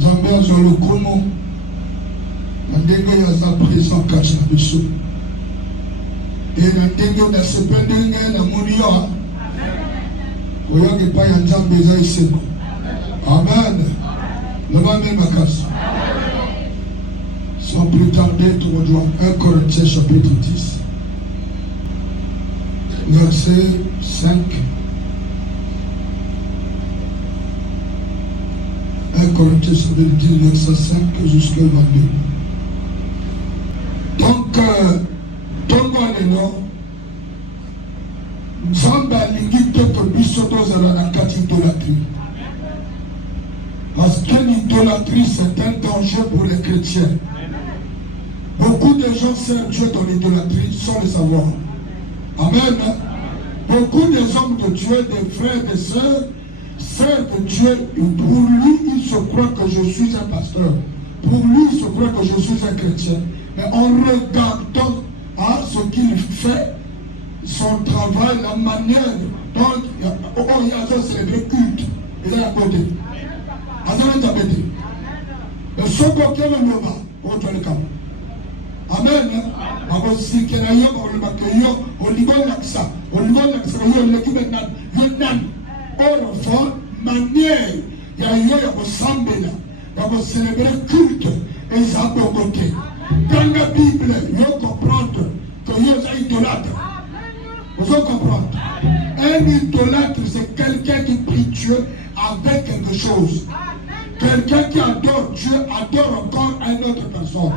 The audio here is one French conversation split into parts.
Zambia dans le Congo, ndenge ya za présent kati na biso. Et na ndenge na sependenge na muriyo. Oyoke pa ya Nzambe eza iseko. Amen. Levez ma casse. Sans plus tarder, tu rejoins 1 Corinthiens chapitre 10, verset 5. 1 Corinthiens chapitre 10, verset 5 jusqu'au 22. Donc, Nzambe alingi te que biso tozala na kati d'idolâtrie. Parce que l'idolâtrie, c'est un danger pour les chrétiens. Beaucoup de gens servent Dieu dans l'idolâtrie sans le savoir. Amen. Beaucoup des hommes de Dieu, des frères, des sœurs, servent Dieu. Pour lui, il se croit que je suis un pasteur. Pour lui, il se croit que je suis un chrétien. Mais en regardant ce qu'il fait, son travail, la manière dont il a célébré culte, il a côté. Le soko qui est le nova, on doit le camp. Amen. Avant si qu'il y a on le maquillot, on lui donne l'accent, on lui donne l'accent, on lui dit maintenant, Yonan, or enfant, manière, il y a eu à ressemble là, à célébrer culte, et ça à côté. Dans la Bible, il faut comprendre que il y a idolâtre. Vous allez comprendre. Un idolâtre, c'est quelqu'un qui prie Dieu avec quelque chose. Quelqu'un qui adore Dieu adore encore une autre personne.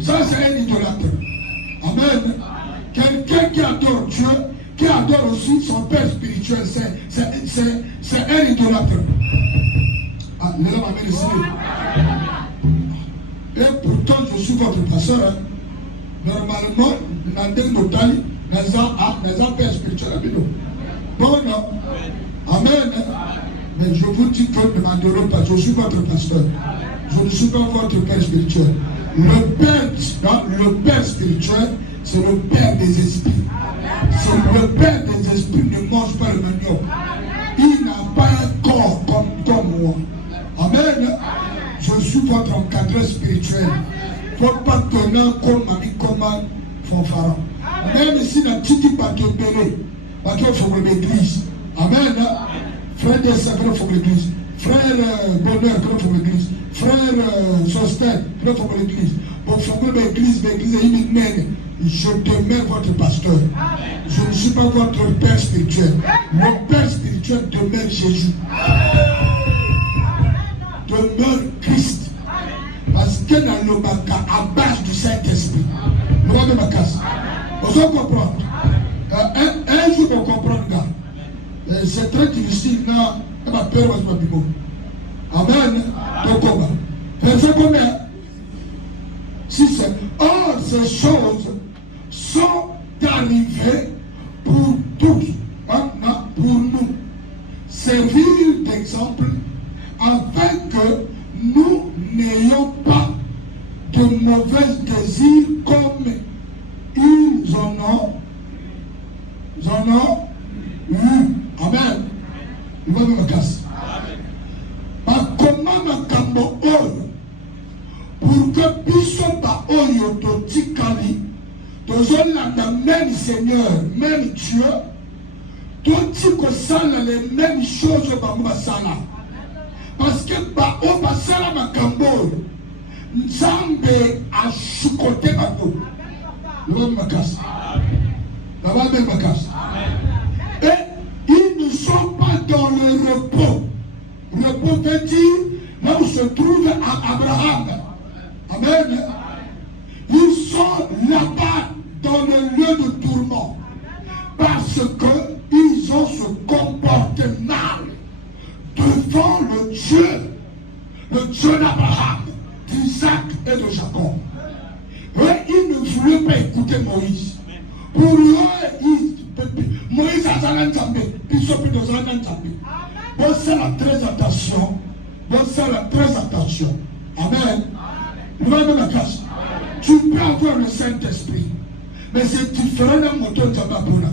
Ça, c'est un idolâtre. Amen. Quelqu'un qui adore Dieu, qui adore aussi son père spirituel, c'est un idolâtre. Ah, mais là, ma mère ici. Et pourtant, je suis votre pasteur. Hein. Normalement, dans un père spirituel. Bon, non. Amen. Mais je vous dis que ne m'adorez pas, je suis votre pasteur. Je ne suis pas votre père spirituel. Le père spirituel, c'est le père des esprits. C'est le père des esprits ne mange pas le manioc. Il n'a pas un corps comme moi. Amen. Je suis votre encadreur spirituel. Il ne faut pas tenir comme mamie, comme fanfaron. Même si la petite pas te bérer, il faut l'église. Amen. Frère de Sacré, il faut l'église. Frère Bonheur, il faut l'église. Frère Sostel, il faut l'église. Pour faire l'église, je demeure votre pasteur. Je ne suis pas votre père spirituel. Mon père spirituel demeure Jésus. Demeure Christ. Parce que dans le Baka, à base du Saint-Esprit, nous avons ma casse. Vous allez comprendre. Un jour, vous comprenez. C'est très difficile. Ma père va se faire. Amen. Donc, verset combien? 6. Or, ces choses sont arrivées pour tous, pour nous, servir d'exemple afin que nous n'ayons pas de mauvais désirs comme ils en ont eu. Amen. Il va me casser. Comment ma cambo pour que puissions pas oyototikali, la même Seigneur, même Dieu, tout les mêmes choses par moi sala. Parce que au basala ma cambo, Nzambe a chukoté ma peau. Il va me casser. Il va me casser. Et ils ne sont pas dans le repos. Le repos veut dire là où se trouve Abraham. Amen. Ils sont là-bas dans le lieu de tourment. Parce qu'ils ont se comporté mal devant le Dieu d'Abraham, d'Isaac et de Jacob. Et ils ne voulaient pas écouter Moïse. Pour eux, Moïse a Zalan Zambé, puis ils sont plus de Zalan Zambé. Bon, ça la très attention. Bon, ça la très attention. Amen. Nous allons la casse. Tu peux avoir le Saint-Esprit, mais c'est différent d'un moteur de Zabapuna.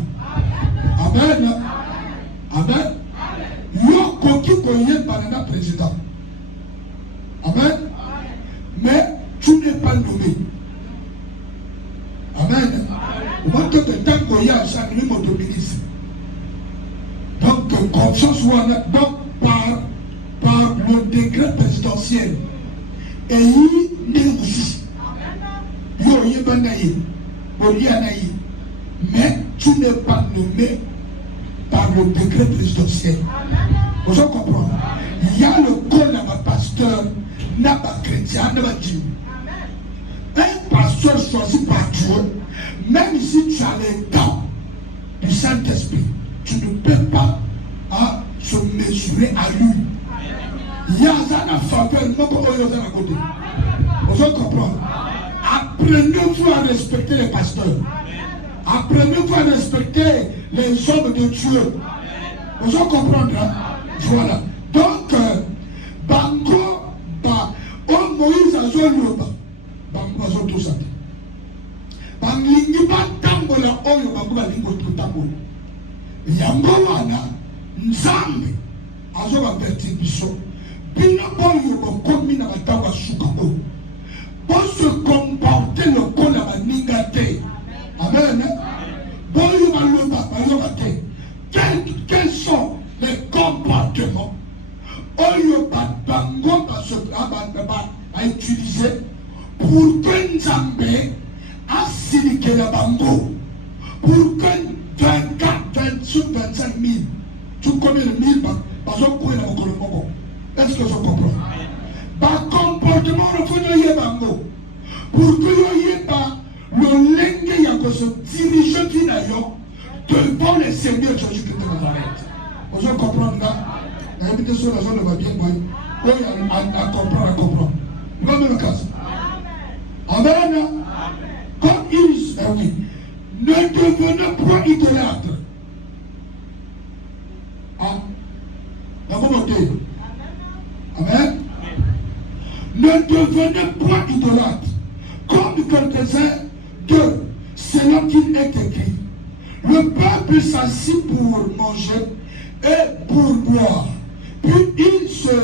Amen. Amen. Yo koki koye par un président. Amen. mais tu n'es pas nommé. Amen. Donc, confiance donc par le décret présidentiel. Et il mais tu n'es pas nommé par le décret présidentiel. Vous comprenez? Il y a le col à ma pasteur, n'a pas chrétien, n'a pas Dieu. Un pasteur choisi par Dieu, même si tu as les dents du Saint-Esprit, tu ne peux pas se mesurer à lui. Il y a un faveur, non pas à côté. Vous comprenez? Apprenez-vous à respecter les pasteurs. Apprenez-vous à respecter les hommes de Dieu. Vous comprenez? Voilà. Donc, Bango, Moïse a joué le bas. Bango a joué tout ça. Bango a tambola, Bango a lingo tout tambola. Yango wana, Nzambe, a joué un petit bichon. Bino boyo, comme na batawa sukabo. Pour se comporter le col à la ningate. Amen. Boyo maloba, maloba te. Quels sont les comportements Bango a utilisé pour que Nzambe a siliqué la Bango pour que 24, 25 000, tu connais le 1000, est-ce que je comprends? Par comportement, il Bango pour que le lengue y se diriger devant les seigneurs de Jésus-Christ de Nazareth. Vous comprenez là? L'invitation sur la zone va bien, oui, à comprendre. Vous avez le cas. Amen. Comme ils, oui, ne devenez point idolâtres. La volonté. Amen. Ne devenez point idolâtres. Comme quelques-uns d'eux, selon qu'il est écrit. Le peuple s'assit pour manger et pour boire. Puis ils se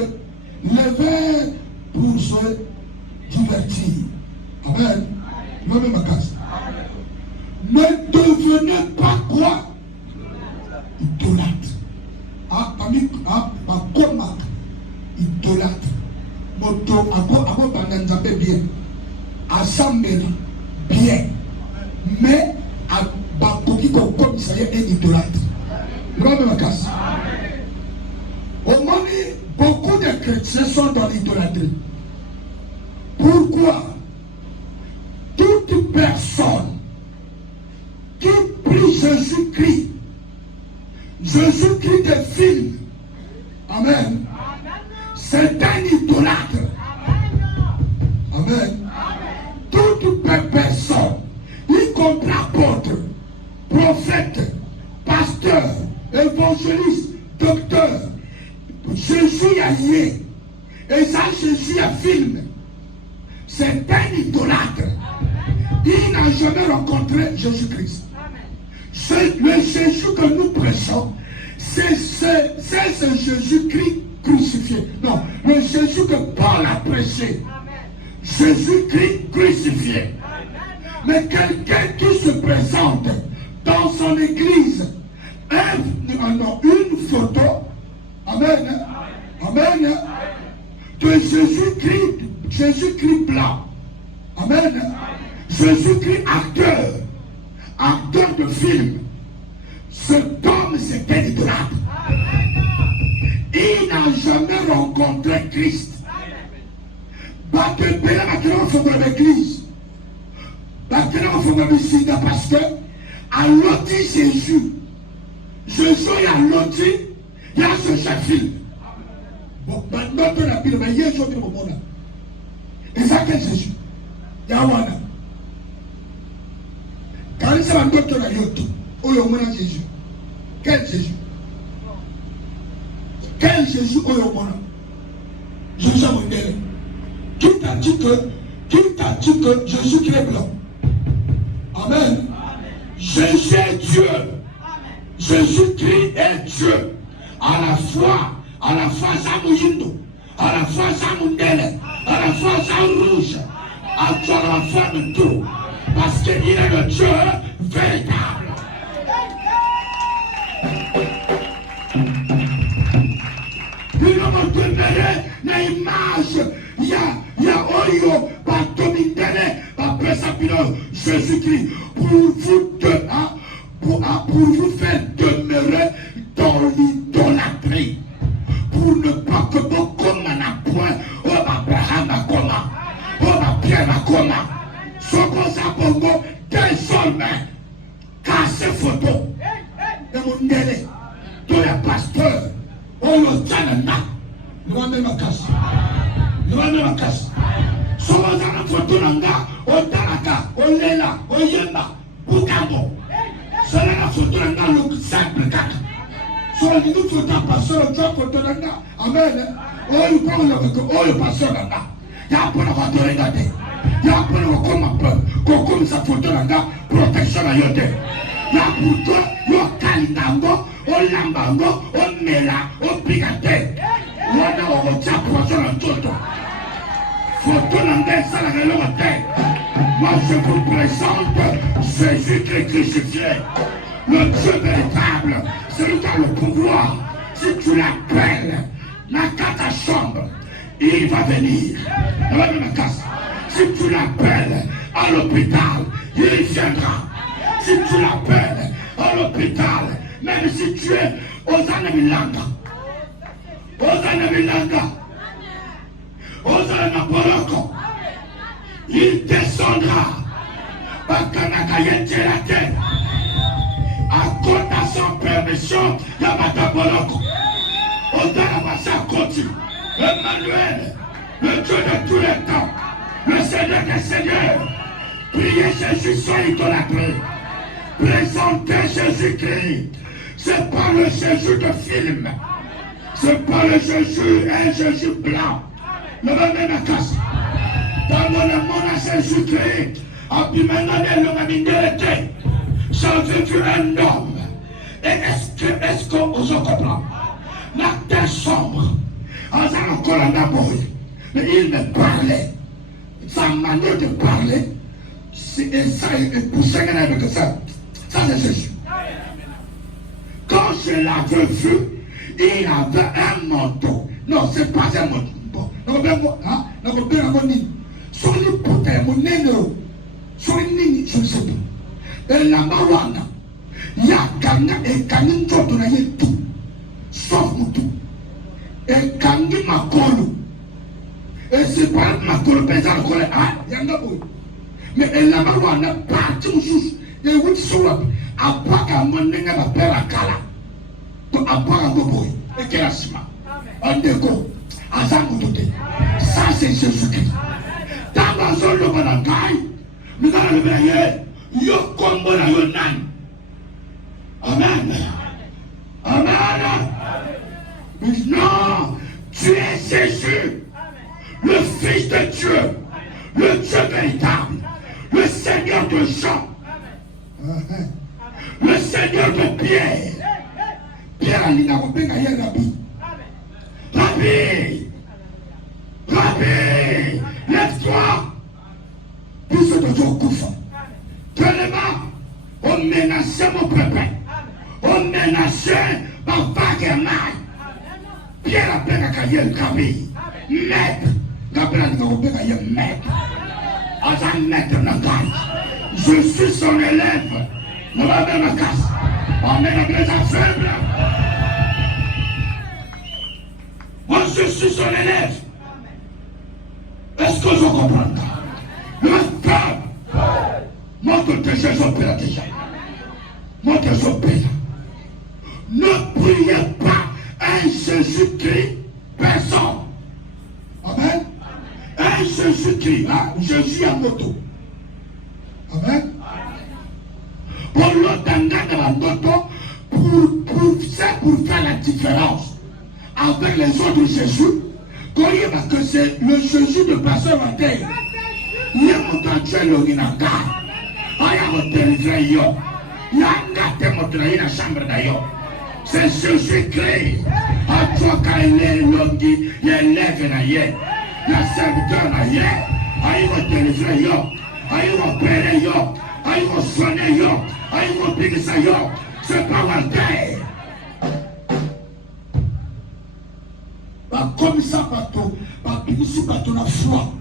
levèrent pour se divertir. Amen. Levez ma case. Ne devenez pas quoi? Idolâtre. Idolâtre. Moto, abo bananzabe bien. Assemblée bien. Mais Bakoki comme ça y est un idolâtre. Levez ma case. Au moment où beaucoup de chrétiens sont dans l'idolâtrie. Pourquoi? Toute personne qui prie Jésus-Christ des films, amen, c'est un idolâtre. Amen. Toute personne, y compris apôtre, prophète, pasteur, évangéliste, docteur, Jésus a lié, et ça Jésus a film, c'est un idolâtre. Il n'a jamais rencontré Jésus-Christ. C'est le Jésus que nous prêchons, c'est ce Jésus-Christ crucifié. Non, le Jésus que Paul a prêché. Jésus-Christ crucifié. Mais quelqu'un qui se présente dans son église, une photo, amen, amen, de Jésus-Christ blanc, amen, Jésus-Christ acteur de film. Cet homme, c'est un idolâtre. Il n'a jamais rencontré Christ. Parce que l'église, parce que à l'autre Jésus a l'autre, il y a ce chef-film. Bon, maintenant, la Bible, il y a un jour de moment là. Et ça, quel Jésus? Il y a un. Quand il s'est rendu compte de la yoto, où il y a Jésus. Quel Jésus? Quel Jésus où il y a Jésus a monté. Qui t'a dit que Jésus qui est blanc? Amen. Jésus est Dieu. Jésus-Christ est Dieu. À la fois Zamouyindo, à la fois Zamundele, à la fois Zamrouge. bouche. À toi la femme tout. Parce qu'il est le Dieu véritable. Il va demeurer dans l'image. Il y a Oyo, Jésus-Christ, pour vous faire demeurer dans l'idolâtrie. Pour ne pas que vos communs n'a point, oh Abraham a comment, oh Pierre a comment. Soko Zabongo, désormais, cassez photos. Et mon délai, tous les pasteurs, oh le Tchanana, nous allons même casser. Nous allons même casser. Soko Zabongo, photo nanga, oh Tanaka, oh Lela, oh Yemba, Boukambo. C'est la photo nanga, le simple caca. Soit nous faisons passer le job pour te donner. Amen. Oh, il parle avec oh, il passe là. Il y a pas de regarder. Il y a pas de comme ça photo là, protection à yote. Il y a pour toi, il y a Kalindango, oh Lambango, oh Mela, oh Pigate. On a un chat pour ça dans tout. Photo là, ça la réalité. Moi, je vous présente Jésus-Christ crucifié. Le Dieu véritable, celui qui a le pouvoir. Si tu l'appelles, n'a qu'à ta chambre, il va venir. Si tu l'appelles à l'hôpital, il viendra. Si tu l'appelles à l'hôpital, même si tu es aux Anamilanga, aux Anaporoko, il descendra. Bakanakayete la terre. À cause de son permission, il y a Mataboloko. Au-delà continue. Emmanuel, le Dieu de tous les temps, le Seigneur des Seigneurs. Priez Jésus sans idolâtrie. Présentez Jésus-Christ. C'est pas le Jésus de film. C'est pas le Jésus, un Jésus blanc. Le même à casse. Dans le monde à Jésus-Christ, en puis maintenant, il y j'avais vu un homme. Et est-ce qu'on comprend? La terre sombre. Encore un amour. Mais il me parlait. Sa manière de parler, et ça, il poussait avec ça. Ça, c'est Jésus. Quand je l'avais vu, il avait un manteau. Non, c'est pas un manteau. Non, bien, sur les potes, mon néno, sur les lignes, je ne sais pas. Et la mawana, il y a Kanga et Kangin Jotuna tout, sauf tout. Et Kangi Makolo. Et c'est pas Makolo Pézal Kole, ah, Yangabo. Mais elle la mawana, parti au sous, et oui, sur la, à part qu'à mon nègre à père à Kala, à part à Bobo, et qu'elle a sima. On déco, à Zamoutoute. Ça, c'est Jésus-Christ. Dans la zone de Bonangaï, nous allons le veiller. Yo combo na yo nan. Amen. Amen. Non, tu es Jésus, le Fils de Dieu, le Dieu véritable, le Seigneur de Jean, le Seigneur de Pierre. Pierre a dit à Rabbi. Rabbi, Rabbi, lève-toi. Puis ce de Dieu Koufa. Tellement, on menaçait mon peuple. On menaçait par vague et maille. Pierre a pris à cahier le cabine. Maître. Gabriel a pris à maître. Asa maître n'a pas. Je suis son élève. Nous va dans la casse. On met les faibles. Moi, je suis son élève. Est-ce que je comprends? Le peuple. Montre tes Jésus Père déjà. Montre son Père. Ne priez pas un Jésus-Christ personne. Amen. Un Jésus-Christ, hein? Jésus à moto. Amen. Pour l'autre de la moto, pour faire la différence avec les autres Jésus, croyez que c'est le Jésus de Pasteur Matthieu. Il est monté tuer le Rinanga. C'est Jésus-Christ. À toi, quand il est longi, il est lève, il y a serviteur, aïe va délivrer yo, aïe va opérer yo, aïe va soigner yo, aïe va bénir yo. C'est pas Walter. Comme ça, bateau, ici, bateau la foi.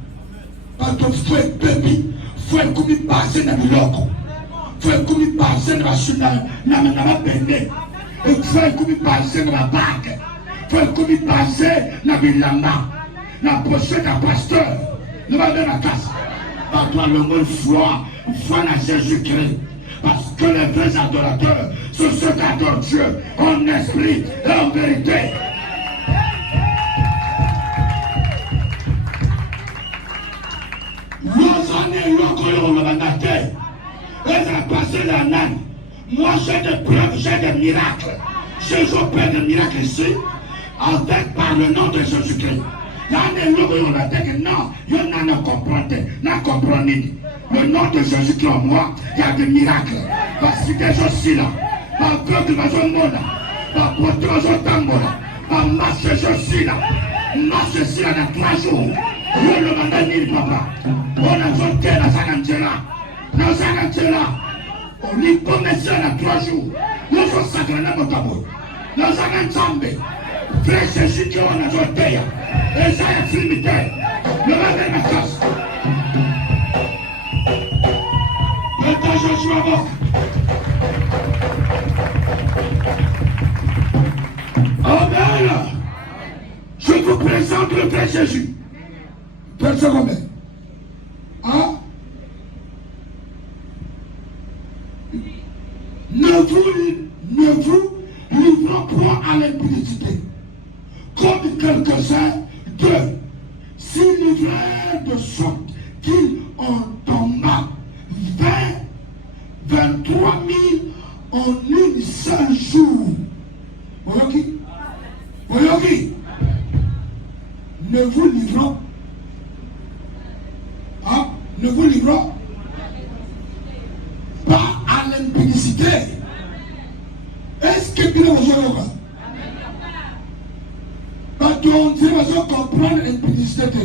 Bateau, faut être baby, faut être comme il passe dans le loco. Faut être comme il passe dans la bende. Faut être comme il passe dans la bague. Faut être comme il passe dans le lama. La prochaine pasteur. Nous allons dans la casse. Bateau, le mot foi à Jésus-Christ. Parce que les vrais adorateurs, sont ceux qui adorent Dieu en esprit et en vérité. Moi j'ai des preuves, j'ai des miracles. J'opère des miracles ici avec par le nom de Jésus-Christ. Là, non, il y en a ne comprenez. Le nom de Jésus-Christ en moi, il y a des miracles. Parce que je suis là. Par peuple, je suis là. Par porte, je suis là. Par masse, je suis là. Masse, je suis là dans 3 jours. Je le mandat papa. On a voté dans Sanangela. Dans Sanangela. On y commence dans 3 jours. Nous sommes sacrés dans mon tabou. Dans Sanangela. Frère Jésus qui on a voté. Et ça est limité. Le matin ma casse. Amen. Je vous présente le Frère Jésus. Frère Romain. Hein? Ne vous livrons point à l'impudicité. Comme quelques-uns d'eux s'y livrèrent de sorte qu'ils en tomba 23 000 en une seule jour. Voyez, ne vous livrons, hein, ne vous livrons pas à l'impudicité. Est-ce que bien vous avez parce qu'on dit que vous comprendre l'impudicité.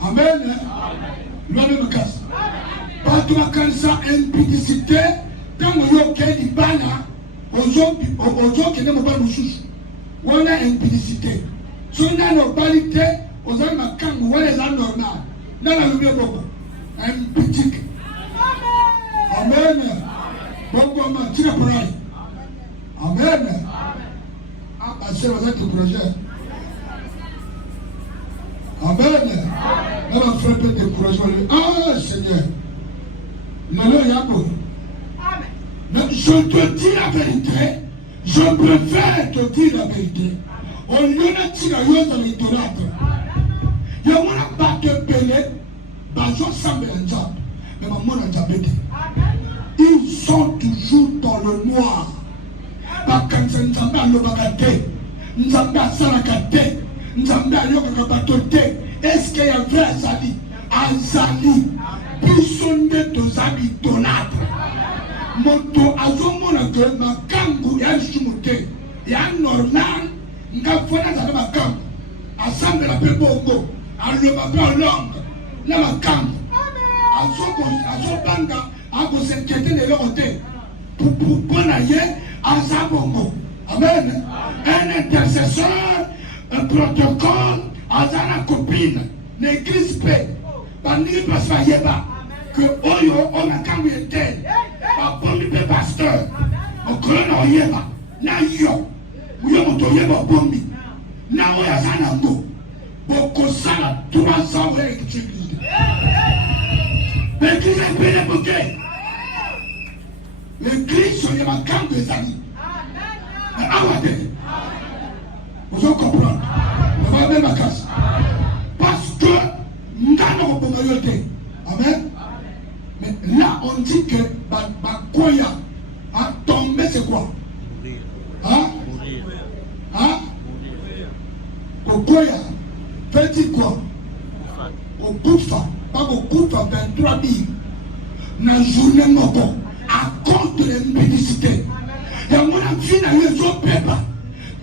Amen. L'homme me casse. Parce que quand ça impudicité, quand on y a des bana, aux gens qui n'aiment pas nous chouchou. On a impudicité. Si on a normalité, aux gens qui ont les gens normaux. Dans la lumière, impudicité. Amen. Bon, tu as pour aller. Amen. Ah, c'est votre projet. Amen. On va faire peut-être des courageants. Ah, Seigneur. Mais je te dis la vérité. Je préfère te dire la vérité. On y a tiré dans l'idolâtre. Il y a un pas de pelé. Mais maman n'a jamais dit. Ils sont toujours dans le noir. Est-ce qu'il y a un vrai Azali? Azali, Bissonde Tozali idolâtre. Moto Azomona que ma kambu ya chumuté. Ya normal, nga fona za ma kambu. Assemble la pebongo, allo ba pa langue, na ma kambu. Azobanga, ako s'inquiéter de leur côté. Pour naye azabongo. Amen. Un intercesseur, un protocole, azana copine, l'église paix. Bandit passe à Yeba, que Oyo, on a quand même été, par bombi pasteur, au colonel Yeba, na yo, ou yo moto Yeba bombi, na oya zanango, boko sala, 3 ans, ouais, l'église. L'église est payée pour qui? L'église, sur Yeba, quand des amis. Mais awadé, vous en comprenez, on va même à casse. Parce que, amen. Mais là, on dit que Bakoya a tombé, c'est quoi? Hein? Hein? Bakoya fait dire quoi? Au Koufa, pas au Koufa 23 000. Dans la journée Moko, à cause de l'impudicité. Et mon ami n'a eu un pépa.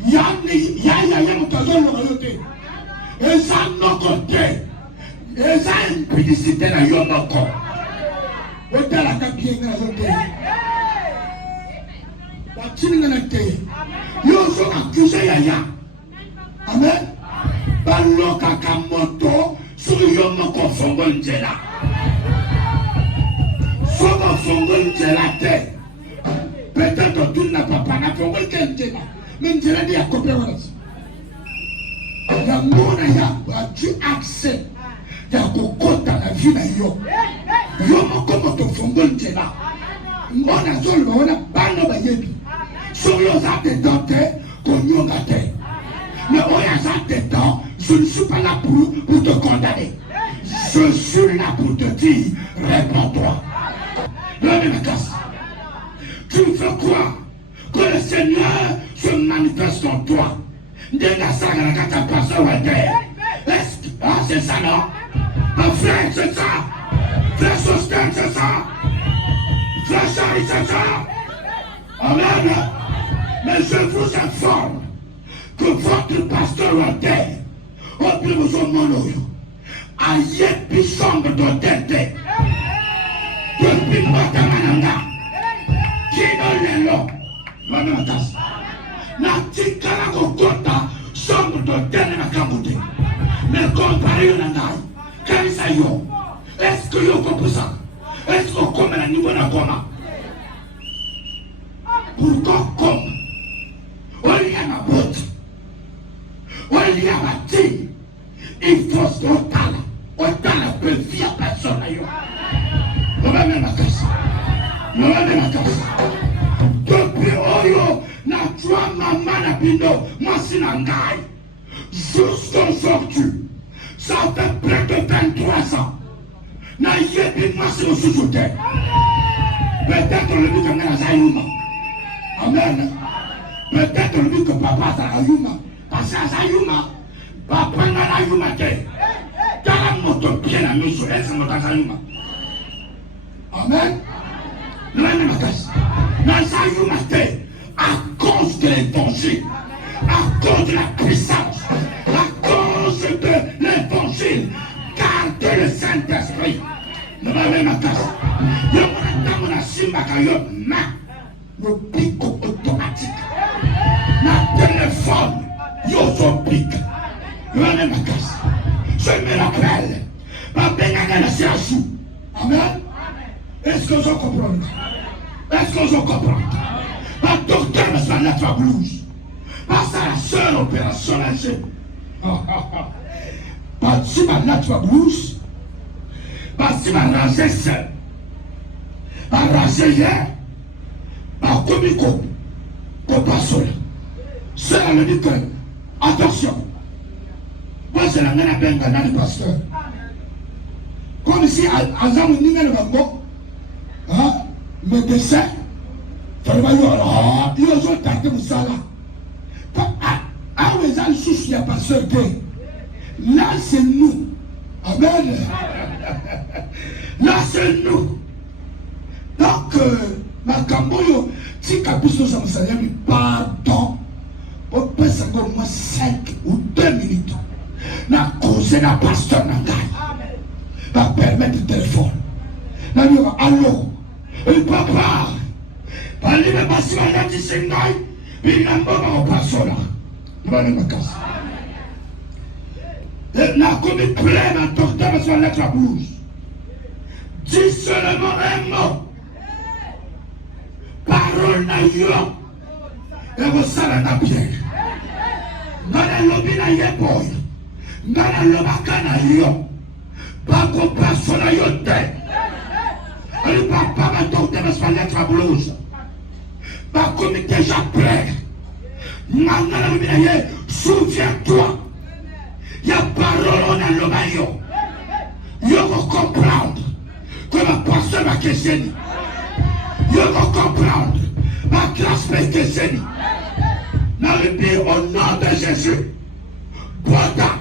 Il y a un royauté. Et ça, nos côtés. Et ça une publicité dans yo moko. Ota la kapie na zote. Wa chini na te. Yo so accusé yaya. Amen. Baloka kamoto sur yo moko fongol njela. Soba fongol njela te. Peut-être tout n'a pas pas na fongol njela. Mais njela dia kopé wala. Ya mona ya tu accès. Ya kokota la vie na yo. Yo moko moto fongol njela. Mona zolo wana bano ba yebi. Sur yo za te tenter konyonga te. Mais on a ça dedans, je ne suis pas là pour te condamner. Je suis là pour te dire, réponds-toi. Non, mais ma casse. Tu veux quoi? Que le Seigneur se manifeste en toi. Ah, c'est ça, non? Un frère, c'est ça. Frère Sosten, c'est ça. Frère Charlie, c'est ça. Amen. Mais je vous informe que votre pasteur en terre, au plus besoin de mon oeil, a yépi chambre de tête. Depuis Matamananga, qui donne les lots, Mamatas, n'a tika kota chambre de tête na Kambote. Mais comparé au Nangai, Kalisa yo, est-ce que yo comprend ça? Est-ce qu'on comme à niveau de coma? Pourquoi comme? On y a ma botte. Il y a bâti, il faut se retarder. Autant peut vivre personne. On va même à casse. On va même à casse. Depuis Oyo, na toi, maman, na bino, moi, c'est Nangai. Jusqu'aujourd'hui, ça fait près de 23 ans. Na yebi, moi, c'est le sous-souté. Peut-être le but que Nazayuma. Amen. Peut-être le but que papa Zarayuma. Parce que Zayuma, papa n'a Yuma te. T'as moto bien à nous sur elle, c'est mon Zayuma. Amen. Non, mais ma casse. N'a Zayuma te. À cause de l'évangile, à cause de la puissance, à cause de l'évangile, garde le Saint-Esprit. Non, mais ma casse. Yo, mon a simba kayo ma. Le pic automatique. Na téléphone. Yo son pic. Yo même ma casse. Je me rappelle. Papa n'a pas chou. Amen. Est-ce que je comprends? Est-ce que je comprends? Ma docteur me soit notre blouse. Pas ça la seule opération là j'ai. Pas si ma notre blouse. Pas si ma rangée seule. Pas rangée hier. Pas comico. Pour pas seul. Cela me dit que, attention, moi c'est la même peine dans le pasteur. Comme si à Zam numéro hein, me décès, il va y avoir, il va y avoir ça là. Ah, mais ça, il y a pasteur gay. Là, c'est nous. Amen. Là, c'est nous. Donc, ma camboyo, si Capusto ça me salue, pardon. On peut s'en au moins 5 ou 2 minutes. Na cause na pasteur Nangai. Va permettre le téléphone. Na dit allô. Et papa. Parlez même pas si on a dit c'est Nangai. Puis n'a pas au pasteur là. Il va me casser. Et n'a commis plein ma docteur parce qu'on a la blouse. Dis seulement un mot. Parole na yo. Et vous savez la pierre. Ngana lobi na ye boy. Ngana lobaka na yo. Bako paso na yo te. Et papa ma docteur va se faire lettre à blouse. Bako mi déjà prêt. Ngana lobi na ye. Souviens-toi. Il y a parole on a loba yo. Yo va comprendre. Que ma pasteur va questionner. Yo va comprendre. Ma classe va questionner. Dans le pays au nom de Jésus, Boda,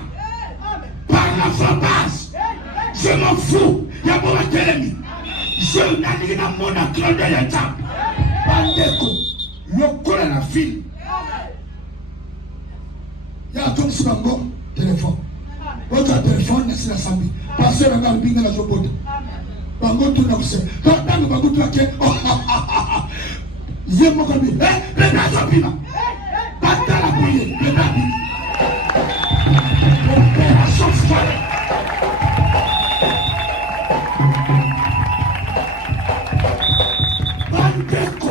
par la foi basse, je m'en fous, il y a mon ennemi. Je n'ai pas mon accent de l'étape. Bandeko, le col à la file. Il y a un ton sur mon téléphone. votre téléphone, c'est la samedi. Parce que la mère binga la jobode. Bango tout n'a que c'est. Quand bango tout n'a que. Yé mon ami. Eh, bébé à Zopina. Pas de la bouillée. Bébé à Bina. Opération folle. Bandeko.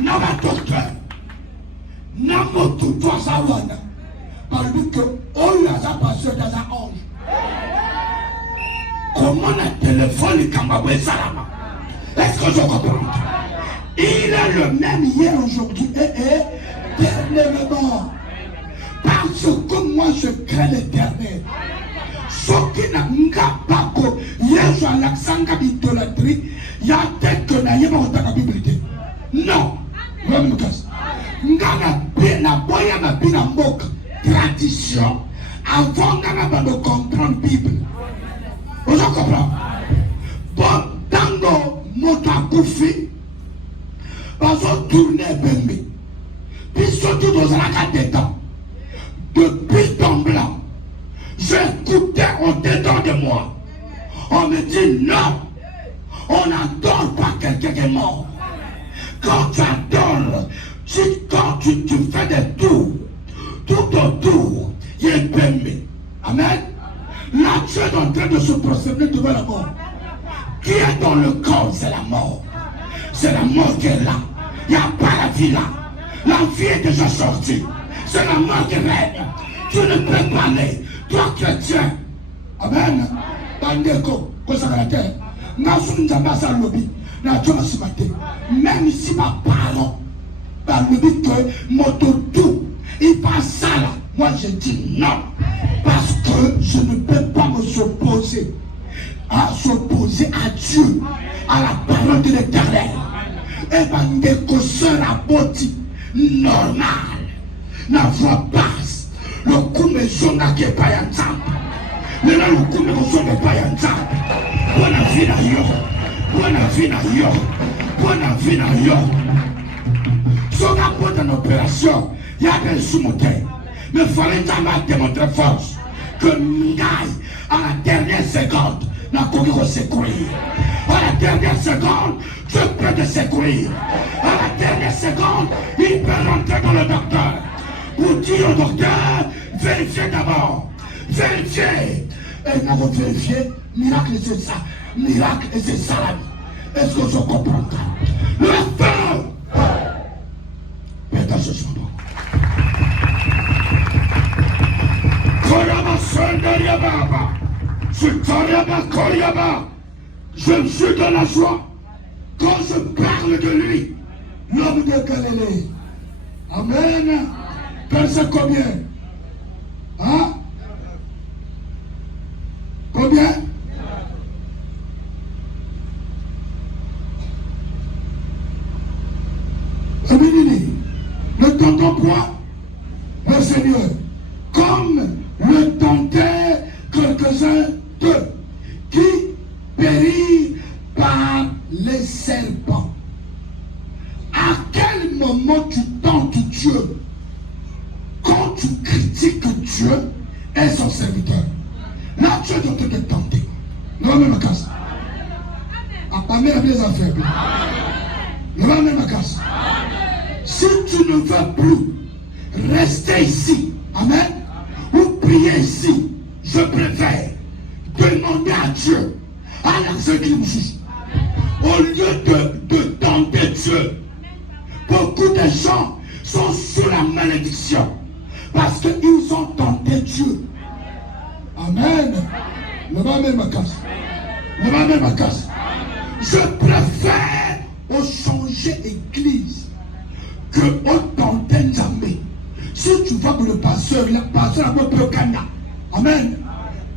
Nama docteur. Namo tout toi ça wana. Parce que on a ça passé dans un ange. Comment le téléphone est Kambaboué Salama? Est-ce que je comprends? Il est le même hier, aujourd'hui et éternellement. Parce que moi je crains l'éternel. Ce qui n'a pas que hier je suis l'accent d'idolâtrie, il y a peut-être que n'a pas de Bible. Non. Même casse. Ngana bina boya ma bina mbok tradition avant de comprendre la Bible. Vous comprenez? Bon, tango mota koufi, bazo tourner bembe. Puis surtout dans la carte des temps, depuis ton blanc, j'écoutais au dedans de moi. On me dit non, on n'adore pas quelqu'un qui est mort. Quand tu adores, quand tu fais des tours, tout autour, il y a un bembe. Amen. Là, tu es en train de se prosterner devant la mort. Qui est dans le corps, c'est la mort. C'est la mort qui est là. Il n'y a pas la vie là. La vie est déjà sortie. C'est la mort qui règne. Tu ne peux pas aller. Toi, chrétien. Amen. Bandeko, consacrateur. Nasun Jambasa Lobby. Même ici, ma parole. Par le but que mon tout, il passe ça là. Moi, je dis non. Parce que je ne peux pas me s'opposer à Dieu, à la parole de l'Éternel. Et bien, des cosseurs à boti normal, la voix basse, le coup me sonne qui est pas un temps. Le coup me sonne pas un temps. Bonne vie à yo, bonne vie à yo, bonne vie à yo. Sur la porte d'une opération, il y a des sous-montées. Mais il fallait jamais démontrer force que Ngaï, à la dernière seconde, n'a pas pu secourir. À la dernière seconde, tu peux te secourir. À la dernière seconde, il peut rentrer dans le docteur. Ou dire au docteur, vérifiez d'abord. Vérifiez. Et nous avons vérifié, miracle c'est ça. Miracle c'est ça la vie. Est-ce que je comprends ça? Le feu! Pétage ce soir. Je suis dans la joie quand je parle de lui, l'homme de Galilée. Amen. Verset combien? Hein? Combien? Ne t'entends point, le Seigneur, comme le tentaient quelques-uns d'eux qui périrent par les serpents. À quel moment tu tentes Dieu? Quand tu critiques Dieu et son serviteur. Là, tu es en train de tenter. Non, mais ma casse. À même les affaires. Non, mais ma casse. Si tu ne veux plus rester ici, amen, ou prier ici, je préfère demander à Dieu, à l'exécutif, au lieu de tenter Dieu. Beaucoup de gens sont sous la malédiction parce qu'ils ont tenté Dieu. Amen. Le va même ma casse. Le va même ma casse. Je préfère au changer église que au tenter Nzambe. Si tu vois que le pasteur a peu Kanda. Amen.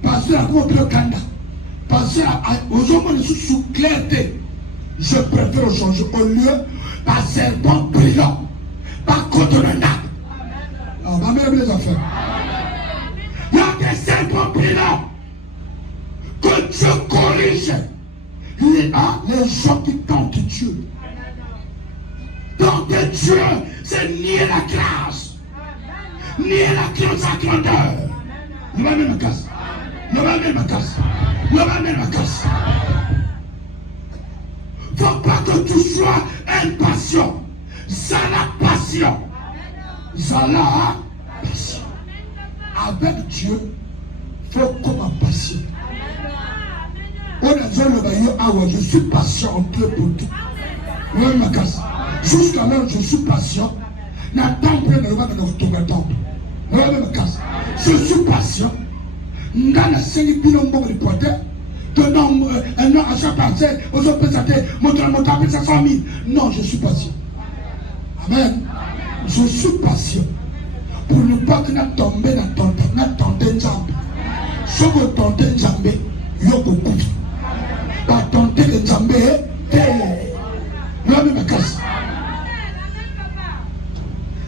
Pasteur a peu Kanda. Pasteur aux hommes sous clarté. Je préfère changer au lieu par serpent brillant. Par contre le nap. On va même les affaires. Il y a des serpents brillants que Dieu corrige. Les gens qui tentent Dieu. Tenter Dieu, c'est nier la grâce. Nier la grandeur. Nous va même casse. Faut pas que tu sois impatient. Ça la passion. Ça la passion. Avec Dieu, faut comme passion. Je suis patient en Dieu pour tout. Jusqu'à là, je suis patient. Je suis patient. Non, je suis patient. Amen. Je suis patient. Pour ne pas que nous tombions dans ton jambe. Si vous tombez dans jambe, il y a beaucoup. Pas tomber dans jambe,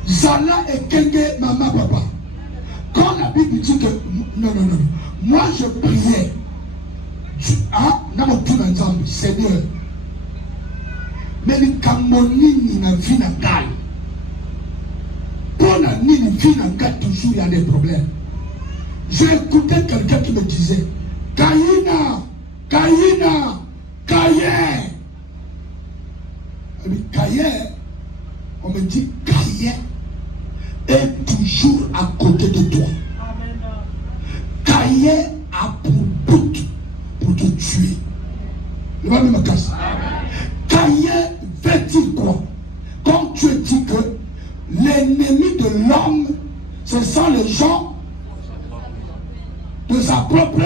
Zala et Kenge, maman, papa. Quand la Bible dit que non, moi je priais. Seigneur, mais les Camonini na vie na gal. Pour la vie na gal, toujours il y a des problèmes. J'ai écouté quelqu'un qui me disait Kaïna. On me dit Caïn est toujours à côté de toi. Caïn a pour but pour te tuer. Le va me casser. Caïn veut dire quoi? Quand tu dis que l'ennemi de l'homme, ce sont les gens de sa propre.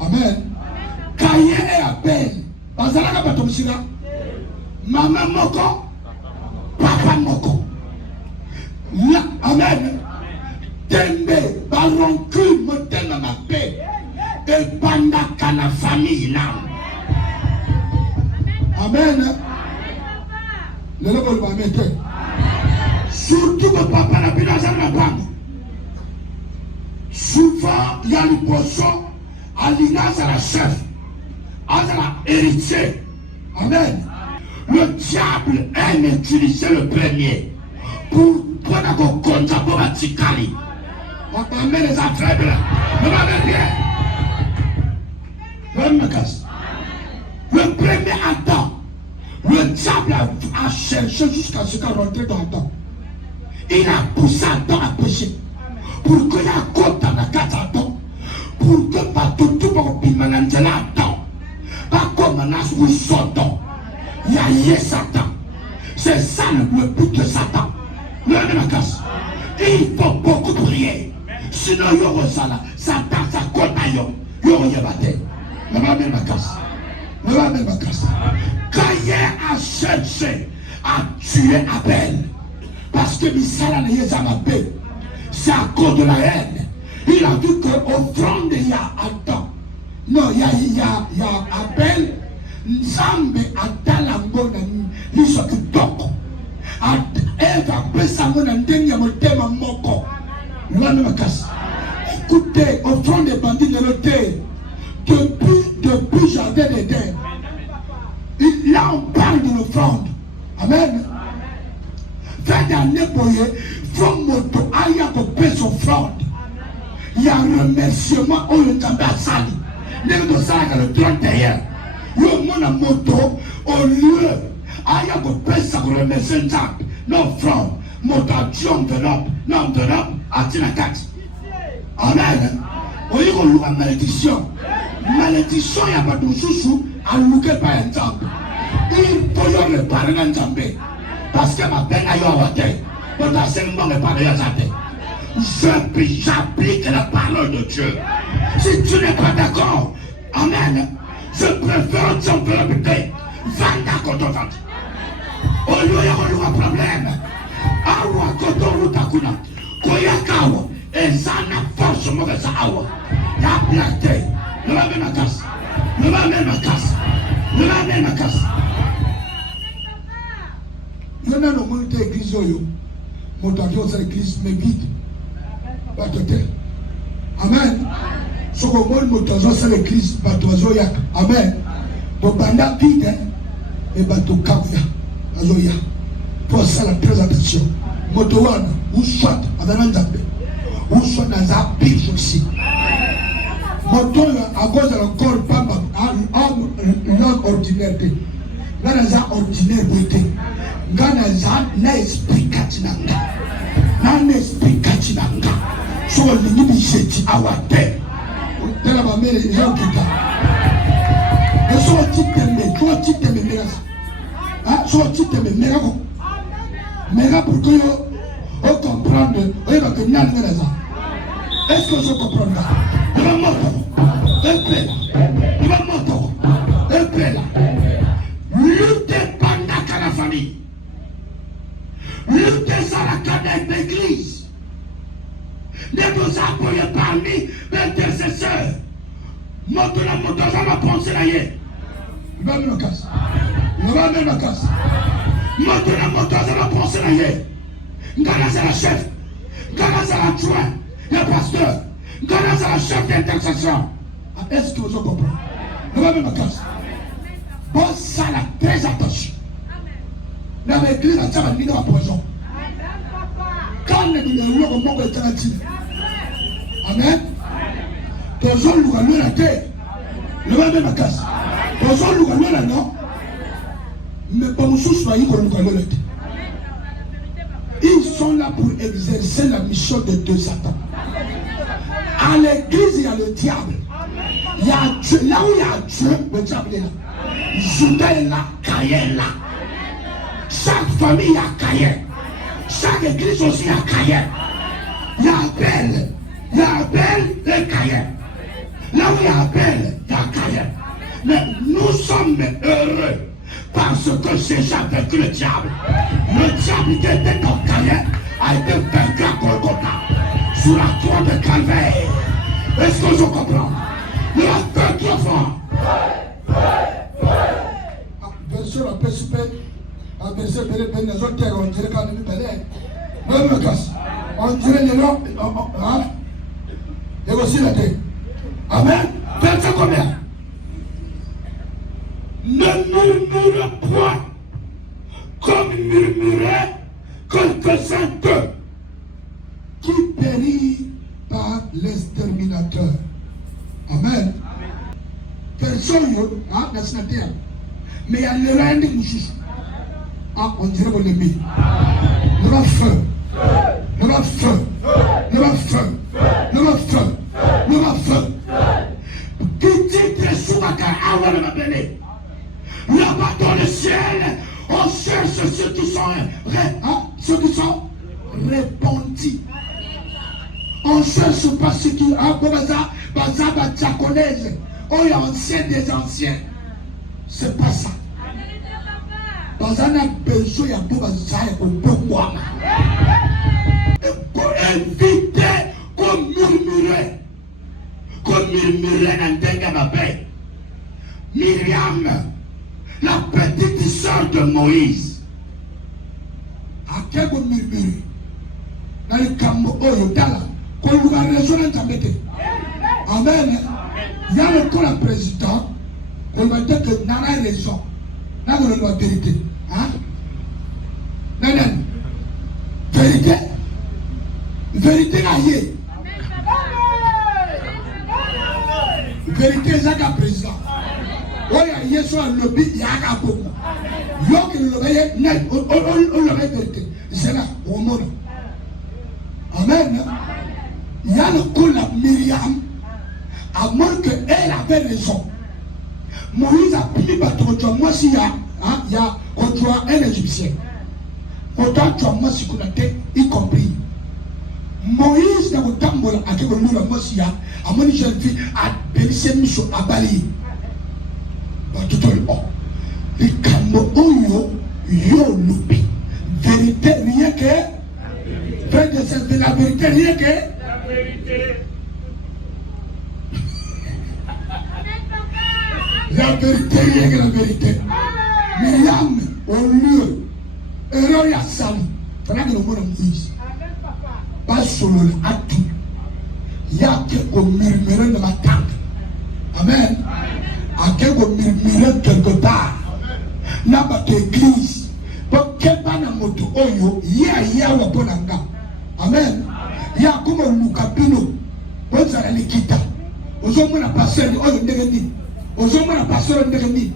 Amen. Caïn et Abel. Maman moko, papa moko. Là, amen. Tembe, baroncu, me donne ma paix. Et bandaka na famille là. Amen. Le level va mettre. Surtout que papa n'a pas de banque. Souvent, il y a une poisson à l'image à la chef, à la héritier. Amen. Le diable aime utiliser le premier pour prendre un compte pour la ticali. On va mettre les affaires. On va mettre bien. Le premier Adam, le diable a cherché jusqu'à ce qu'il rentre dans Adam. Il a poussé Adam à pécher. Pour qu'il y ait un compte dans la carte Adam. Pour que pas tout le monde puisse manager Adam. Pas comme un as ou Sodom. Il y a Satan. C'est ça le but de Satan. Il faut beaucoup prier. Sinon, il y aura ça là. Satan, ça compte à yo. Il y aura battu. Ne va même ma casse. Ne va même ma casse. Caïn a cherché à tuer Abel. Parce que Missala n'a jamais paix. C'est à cause de la haine. Il a vu qu'au front il y a Adam. Non, il y a Abel. Nzambe atalango na liso kitoko. Eva pesa mona ndenge ya motema moko. Mwana makasi. Écoutez, au front des bandits de l'hôtel, depuis Jardin d'Éden, là on parle de l'offrande. Amen. Fait d'année pour y faut moto aya ko pesa offrande. Il y a un remerciement au Nzambe asali. N'est de ça le 31. Yo mona moto au lieu aya ko pesa ko remercier Nzambe. Non front, moto Dieu enveloppe, non enveloppe atina kati. Amen. Oyo ko luka malédiction. Malédiction ya ba dususu aluke pa Nzambe. Il faut yo le parler Nzambe. Parce que ma peine a yo awote. Potentiellement le parler Nzambe. J'applique la parole de Dieu. Si tu n'es pas d'accord, amen. Je préfère t'envelopper. Vanda koto vanda. Olo ya olo a problème. Awa koto rutakuna. Koyakawa. Ezana force mauvaise awa. Ya planté. Ne va même à casse. Ne va même à casse. Ne va même à casse. Il y en a dans mon église. Mon avion, c'est l'église, mais vide. Pas de terre. Amen. Ce que moi, mon c'est l'église, Batoazo Yak. Amen. Bon, banda vide, et bateau Kavya. Azoya. Pour ça, la très attention. Motowana, ou soit, avec un Zambé, ou soit dans un pitch aussi. Mon ton à cause de l'encore pas l'homme ordinaire. Ganaza ordinaire beauté. Ganaza na esprit katinanga. Na esprit katinanga. So lingi bisheti awate. Tela ba mele gens kita. So titeme megas. Ah so titeme mega. Mega pour que on comprendre. On va que nan ganaza. Est-ce que je comprends ça? Il va mort. Lutter pendant la famille. Lutter sur la cadette d'église. Ne vous appuyez parmi l'intercesseur. Maintenant, ça va penser là. Il va me casser. Maintenant, ça va penser là. Gana, c'est la chef. Gana, c'est la joint. Le pasteur. Gana, c'est la chef d'intercession. Est-ce que vous comprenez? Il va me casser. Bon, ça là, très attention. Dans l'église, ça va venir en prison. Quand on est dans le monde alternatif. Amen. Toujours le la terre. Le va même à casse. Toujours le la non. Mais pas nous soyez qu'on le la terre. Ils sont là pour exercer la mission de Satan. À l'église, il y a le diable. Il y a Dieu. Là où il y a Dieu, le diable est là. Judas est là, Caïn est là. Chaque famille a Caïn. Chaque église aussi a Caïn. Il y a Abel et Caïn. Là où il y a Abel, il y a Caïn. Mais nous sommes heureux parce que j'ai jamais vaincu le diable. Le diable qui était dans Caïn a été vaincu à Golgotha, sur la croix de Calvaire. Est-ce que je comprends? Il a vaincu le fort. Version la paix super, la version de les autres terres, on dirait quand même belé. Même casse. On dirait les noms, et aussi la terre. Amen. Verset combien? Ne murmure point, comme murmurait quelques-uns d'eux, qui périt par l'exterminateur. Amen. Version yo, la terre. Mais il y a le rang de Mouchous. Ah, on dirait qu'on l'aimait. Le va feu. Le va feu. Le va feu. Le va feu. Le va feu. Qui dit que Soubaka a le m'appeler. Là-bas dans le ciel, on cherche ceux qui sont répandus. On cherche pas ceux qui ont diaconèse. On est ancien des anciens. C'est pas ça. Parce qu'on a besoin de pouvoir pour éviter qu'on murmurait. Qu'on murmurait dans Tengamabé. Myriam, la petite sœur de Moïse. À quel qu'on murmure? Dans le Cambo, qu'on lui a raison dans Amen. Il y a le corps président. On va dire que n'a pas raison. N'a pas la vérité. Hein? Non. Vérité. Vérité là y est. Vérité c'est un président. Oui, il y a un lobby, il y a un beaucoup. Il y a un lobby, on le vérité. C'est là, au monde. Amen. Il y a le coup de Myriam, à moins qu'elle avait raison. Moïse a pris contre moi s'il y a contre un Égyptien. Contre moi si qu'on a été y compris. Moïse n'a pas tambola à quelque chose moi s'il y a à mon jeune fille a bénissé Michel à Bali. Tout le monde. Les cambo yo loupi. Vérité rien que. Frère de cette la vérité rien que. La vérité. La vérité, rien que la vérité. Myriam, au lieu, erreur ya sali. Fana que le monde Moïse. Pas solo à tout. Il y a quelqu'un murmuré de ma tante. Amen. À quelqu'un murmuré quelque part. N'a pas d'église. Pour qu'elle pas na moto oyo, ya wa bonanga. Amen. Ya comme Lucapino. Bon ça la kita. Aux hommes la passer, oh le négani. Aux hommes la passer le négani.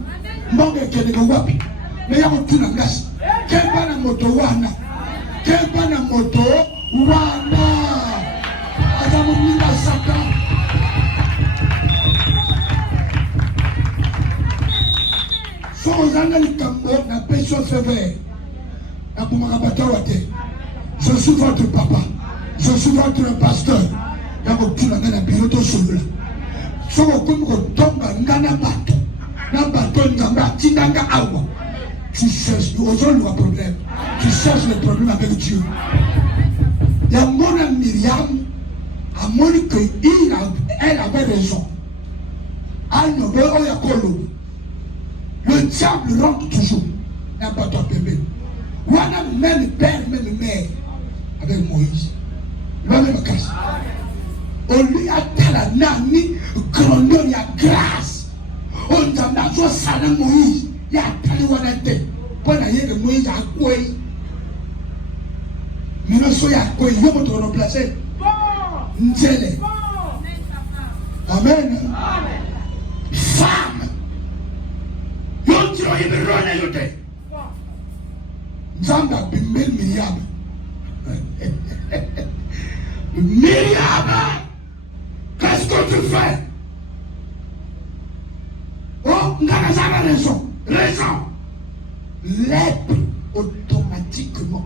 Mbonge kene wapi. Mais y'a mon tout langas. Quel bana moto wana. Quel bana moto wana. Adamu mina Satan. Sans analyse cambo na pécho sévère. Na kumakabata wate. Je suis votre papa. Je suis votre pasteur. Na kutuna na bureau de solo. So ko tomba ngana bato. Na bato ngamba tinanga awa. Tu cherches, aujourd'hui le problème. Tu cherches le problème avec Dieu. Il y a mon ami Myriam, à mon elle avait raison. Le diable rentre toujours. Il n'y a pas de bébé. Voilà même père, même mère, avec Moïse. Il va même casser. On lui a dit la nani, grandeur, il y a grâce. On a besoin de ça, Moïse. Il y a tali wanate pour la yé de Moïse à quoi mais non soyez à quoi il va te remplacer Nzele amen femme yon tiro yé me rône yote Nzamba bimel Myriam Myriam qu'est-ce que tu fais oh n'a jamais raison. Lèpre automatiquement.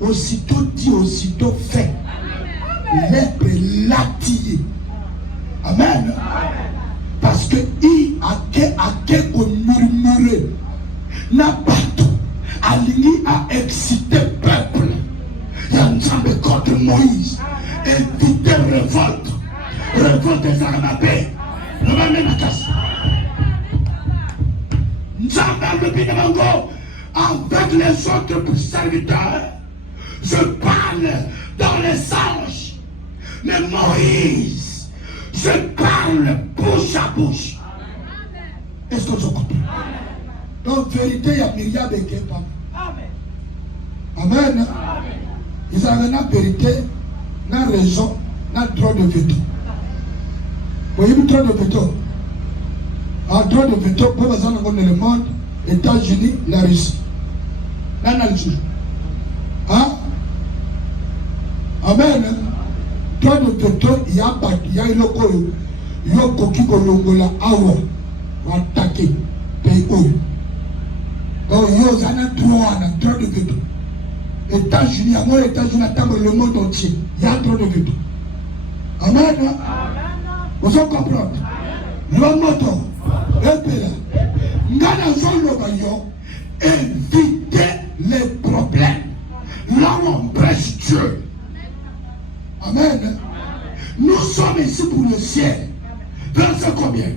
Aussitôt dit, aussitôt fait. Lèpre latillé. Amen. Parce que il a que murmuré. N'a pas tout. Aligné a excité le peuple. Il y a une chambre contre Moïse. Éviter révolte. Révolte des Aramabés. Nous va même à casse. Avec les autres serviteurs, je parle dans les anges. Mais Moïse, je parle bouche à bouche. Est-ce que vous comprenez? Donc, vérité, il y a Myriam et Képa. Amen. Ils ont la vérité, la raison, la droit de veto. Vous voyez le droit de veto? Un droit de veto, pour le monde, États-Unis, la Russie. L'analyse. Hein? Amen. Droit de veto, il y a une loco, il y a un coquille colongola, awa, ou attaquer, pays où. Donc, il y a un droit de veto. États-Unis, à moi, États-Unis, attendre le monde entier. Il y a un droit de veto. Amen. Vous en comprenez? Le moto. Éviter les problèmes. Là où on prêche Dieu. Amen. Nous sommes ici pour le ciel. Verset combien?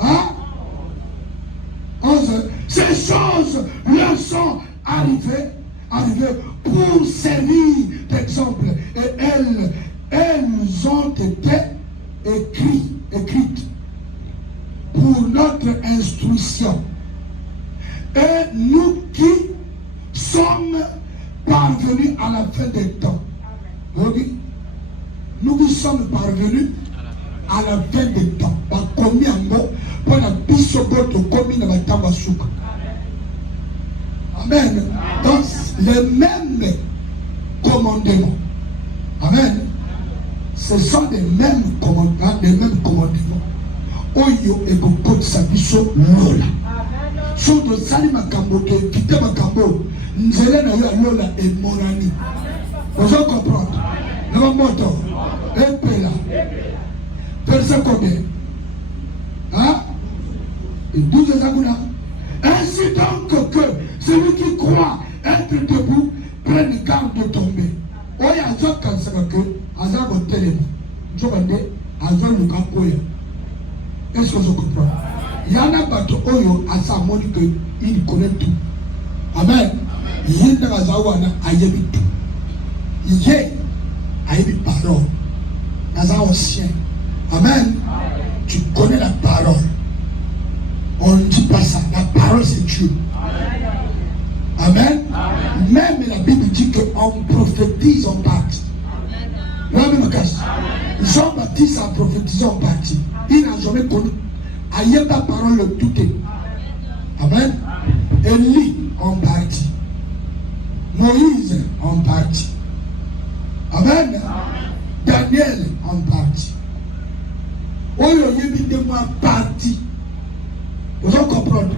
Hein? 11. Ces choses leur sont arrivées pour servir d'exemple. Et elles ont été écrites pour notre instruction. Et nous qui sommes parvenus à la fin des temps. Nous qui sommes parvenus à la fin des temps. Commis en mot pour la bisobo de commis dans la Tabasuka. Amen. Donc, les mêmes commandements. Amen. Ce sont les mêmes commandements. Oyo et beaucoup de sabiso lola. So de sali makambo to kite makambo. Nzele na yo lola et morani. Vous comprenez? Nous moto. Epela. Verset combien? Hein? Et 12 Zagouna. Ainsi donc que celui qui croit être debout prenne garde de tomber. Oya azo kansaka que azago telema. Jobande azo luka koya. Est-ce que vous comprenez? Il y en a bateau oyo à sa monique il connaît tout. Amen. Il y a un zawana ayebi tout. Il y a ayebi parole. Naza ancien. Amen. Tu connais la parole. On ne dit pas ça. La parole c'est Dieu. Amen. Même la Bible dit qu'on prophétise en baptise. Jean-Baptiste Moïse a prophétisé en partie. Il n'a jamais connu. Ailleurs ta parole le tout est. Amen. Élie en partie. Moïse en partie. Amen. Daniel en partie. Oyo yebi de moi partie. Vous allez comprendre.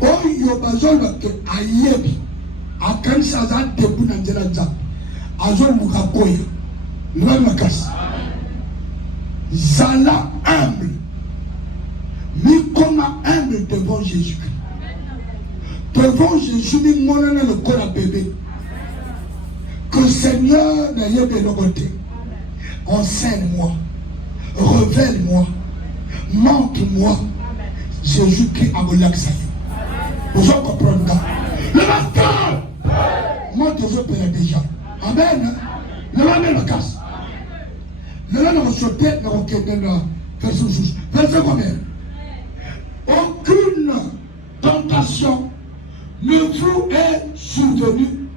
Oyo bazolo que ayebi. Akanisa za debu na njela nzambe. Azol mukakoya. Lwa makasi. Zala humble. Mi comme humble devant Jésus-Christ. Devant Jésus, mi monana le corps à bébé. Que Seigneur n'ayez de nos côtés. Enseigne-moi. Révèle-moi. Montre-moi. Jésus-Christ a volé ça. Vous allez comprendre ça. Le matin, moi je veux payer déjà. Amen. Le matin, le casse. Le matin, on sauter, on verset combien? Aucune tentation ne vous est survenue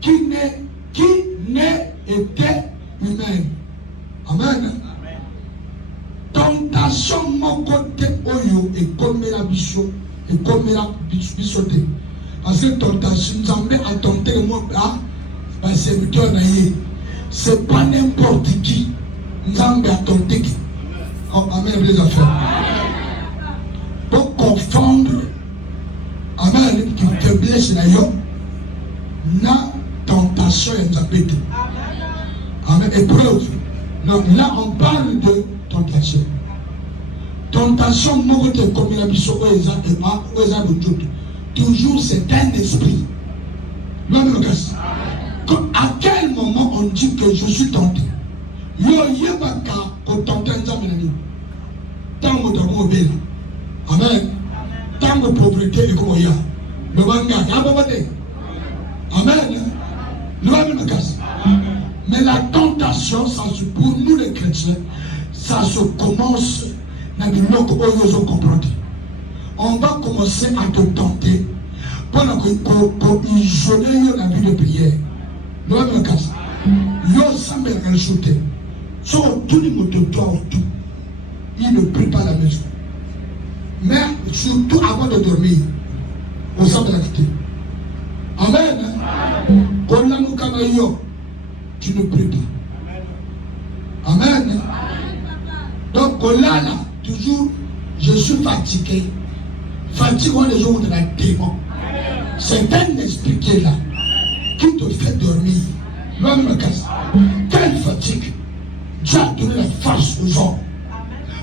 qui n'ait été humaine. Amen. Tentation mon côté oyo et comme la bicho et comme la bichoté. Parce que tentation nous amène à tenter moi à serviteur naïe. C'est pas n'importe qui nous amène à tenter qui. Amen les affaires. Pour confondre amen qui faiblesse naïe na tentation et nous amen épreuve. Donc là on parle de tentation. Tentation, toujours c'est un esprit. À quel moment on dit que je suis tenté? Amen. Tant de pauvreté et quoi ya. Le manga, amen. Mais la tentation, ça, pour nous les chrétiens, ça se commence dans le lot où vous comprenez. On va commencer à te tenter pour isoler la vie de prière. Nous avons un cas. Yo semble rajouter. Sur tout le monde de toi autour. Il ne prie pas la maison. Mais surtout avant de dormir, on semble la quitter. Amen. Tu ne pries pas. Amen. Donc là, toujours, je suis fatigué. Fatigue, les gens de la démon. C'est un esprit qui est là, qui te fait dormir. L'homme me casse. Quelle fatigue? Dieu a donné la force aux hommes.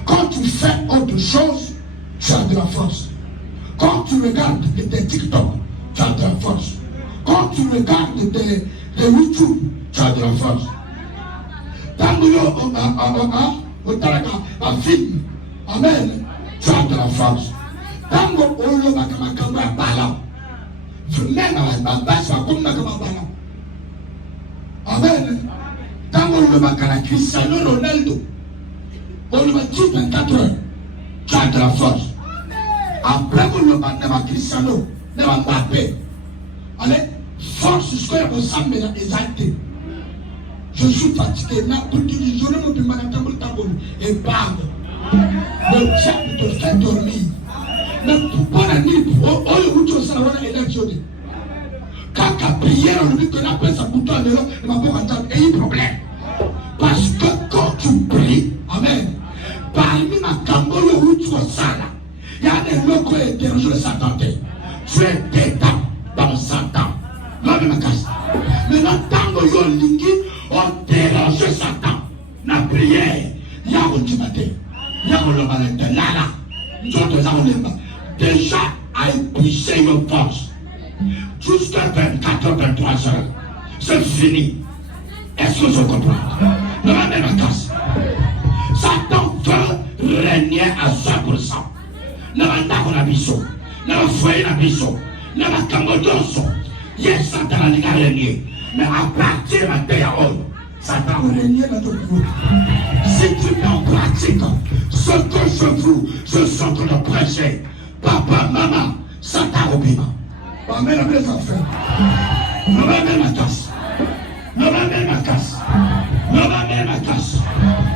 Quand tu fais autre chose, tu as de la force. Quand tu regardes des TikTok, tu as de la force. Quand tu regardes des YouTube, tu as de la force. Dans le film, amen, tu as de la force. Dans le amen. Dans le Cristiano Ronaldo, on le dit 24 heures, tu as de la force. Après, le Cristiano, le Mbappé, allez, force jusqu'à la ensemble exalté. Je suis fatigué. Et parle. Le diable te fait dormir. Mais pour la nuit, quand la prière, on dit que la paix, ça coûte un euro, il va pas entendre. Et il y a un problème. Parce que quand tu pries, amen, parmi ma camboyo où tu es sale, il y a des locaux et des jours de Satan. Tu es détend dans Satan. Maintenant, tant que vous lingui, on dérange Satan. La prière, il y a un timidé, il y a un malade, là, nous autres avons déjà à épuiser nos forces. Jusqu'à 24 23 heures, c'est fini. Est-ce que je comprends? Ne va même pas casse. Satan veut régner à 100%. Ne va pas la biseau, ne va foyer la biseau, ne va cambodoso. Yes, Satan a régné. Mais à partir de la terre, Satan va régner dans ton vie. Si tu mets en pratique ce que je vous, je suis en train de prêcher, papa, maman, Satan obéit. Amen, mes enfants. Ne va même ma casse. Ne va même ma casse. Ne va même ma casse.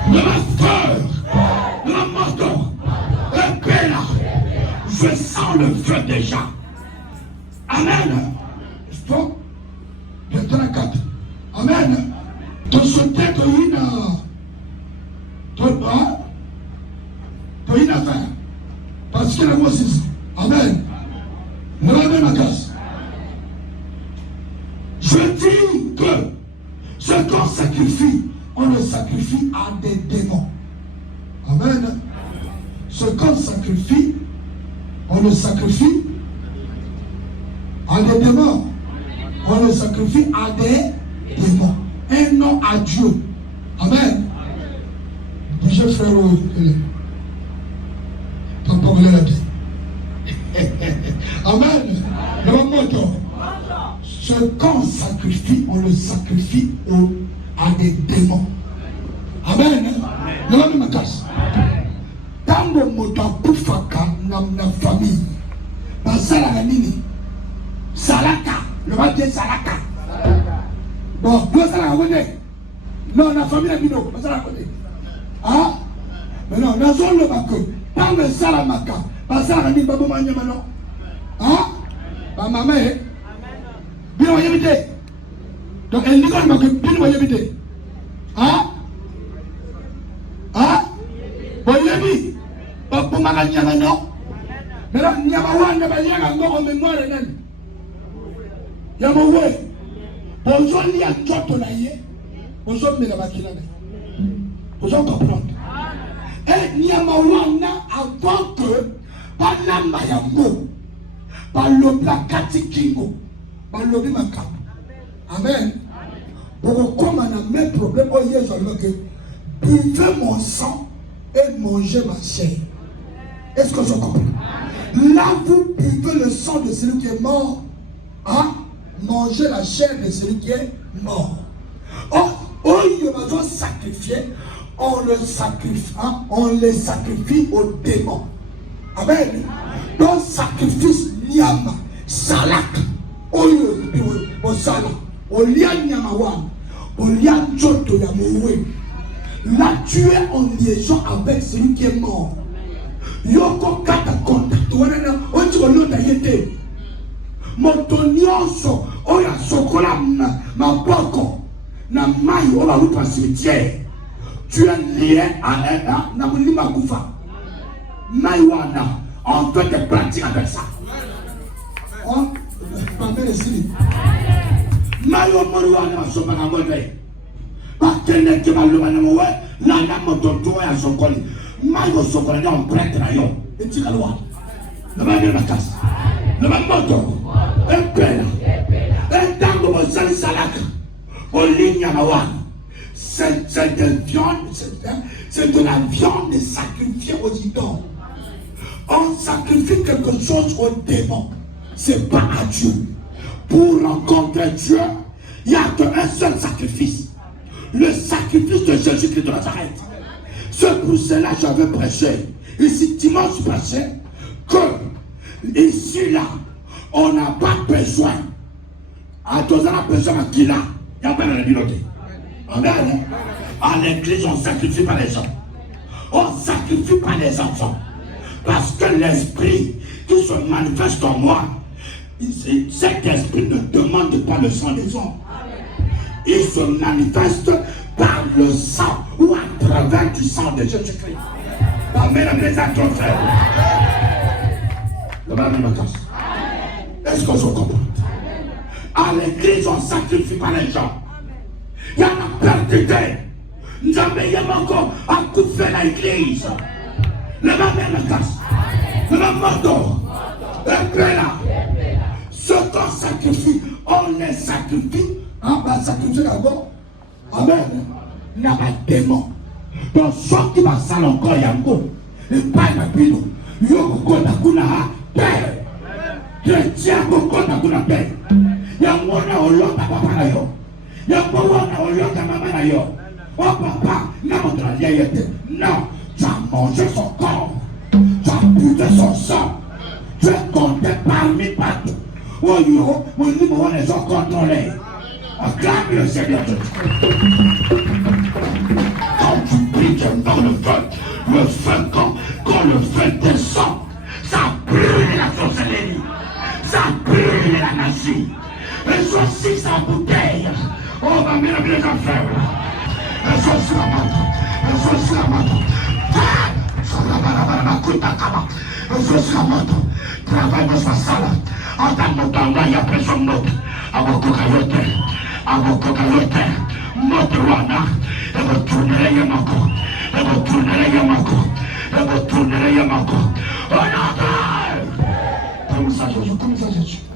de ma soeur, de ma moto, de Bella. Je sens le feu déjà. Amen. Stop. Je te la carte. Amen. Ton sauté de une. Ton une affaire. Parce que la voix c'est. Amen. Ne la même casse. Je dis que ce qu'on sacrifie, on le sacrifie à des démons. Amen. Ce qu'on sacrifie, on le sacrifie à des démons. On le sacrifie à des démons. Et non à Dieu. Amen. Déjà frère, t'as pas voulu la tête. Amen. Le moment ce qu'on sacrifie, on le sacrifie à des démons. Amen. Le moment de casse. Dans le mot d'Apoufaka, dans la famille, dans la nini, Salaka, le roi de Salaka. Bon, vous allez la connaître. Non, la famille est bino, vous allez la connaître. Ah? Mais non, nous avons le bac. Dans le Salamaka, dans la nini, Babou Mania maintenant. Ah? Ma maman est. Bien, on y habite. Donc, elle dit qu'on m'a dit, bien, on y habite. Ah? Ah? Bon, il y habite. Babou Mania maintenant. Mais là, il y a un Nyama encore en mémoire de elle. Il y a un ouais. Bonjour, il y a un job bonjour, mais la bakina. Bonjour, comprendre. Et il y a un avant que, par la Mayambo, par le Blakati Kingo, par le Bimaka. Amen. Pour comme on a le même problème, oh yes, que buvez mon sang et mangez ma chair. Est-ce que je comprends? Là, vous buvez le sang de celui qui est mort. Hein? Mangez la chair de celui qui est mort. Oh, il va sacrifier. On le sacrifie. Hein? On les sacrifie aux démons. Amen. Donc, sacrifice Nyama, Salak. Au Salak. Au Lian Nyamawan. Au Lian Joto Yamoué. Là, tu es en liaison avec celui qui est mort. Yoko kata contact wana onti kolota yete moto nyonso oya sokola maboko na mai oba lupa cimetière. Tu es lié à un na mulima kufa mai wana on doit te pratiquer avec ça. Oh, pas le sili mai o mori wana so bana ngode ba kende ke ba lo bana mo la na moto to ya sokoli. Mago sokola on prête na yo eti kalwa na ba na kasa na ba moto epela entango mo salaka o linya mawa c'est de viande c'est de la viande sacrifiée aux idoles. On sacrifie quelque chose aux démons, c'est pas à Dieu. Pour rencontrer Dieu, il n'y a qu'un seul sacrifice, le sacrifice de Jésus-Christ de Nazareth. C'est pour cela que j'avais prêché. Ici, dimanche passé, que ici, là, on n'a pas besoin. À tous, on a besoin de qui là? Il n'y a pas de bibliothèque. Amen. À l'église, on ne sacrifie pas les gens. On ne sacrifie pas les enfants. Parce que l'esprit qui se manifeste en moi, cet esprit ne demande pas le sang des hommes. Il se manifeste par le sang ou à travers du sang de Jésus-Christ. Amen, mes frères. Est-ce que je comprends? À l'église, on ne sacrifie pas les gens. Il y en a plein d'idées. Nous avons encore à couper l'église. Le même le même moto. Et puis là, ce qu'on sacrifie, on les sacrifie. On va sacrifier d'abord. Amen. Il n'y a pas de démon. Donc, ce qui va s'en encore, il y a un peu. Il n'y a pas de pino. Il y a beaucoup de père. Chrétien, beaucoup de père. Il y a un monde au lot de papa. Il y a un monde au lot de maman. Oh papa, non, tu as mangé son corps. Tu as bu de son sang. Tu es compté parmi partout. Oh yo, mon livre, les gens contrôlés. Acclame le Seigneur. Quand tu pries, j'aime pas le feu quand le feu descend, ça brûle la sorcellerie, ça brûle la magie. Et ceci, sa bouteille. Oh, ma mère, les affaires. Et ceci, la moto. Et ceci, la moto. Et ceci, la moto. Travaille dans sa salle. En tant que temps, il y a personne d'autre. À vos cocayotes. À vos cocayotes. Moto, wana. Et vous tournerez Yamako. Et vous tournerez Yamako. Et vous tournerez Yamako. Oh non! Comme ça, Jésus.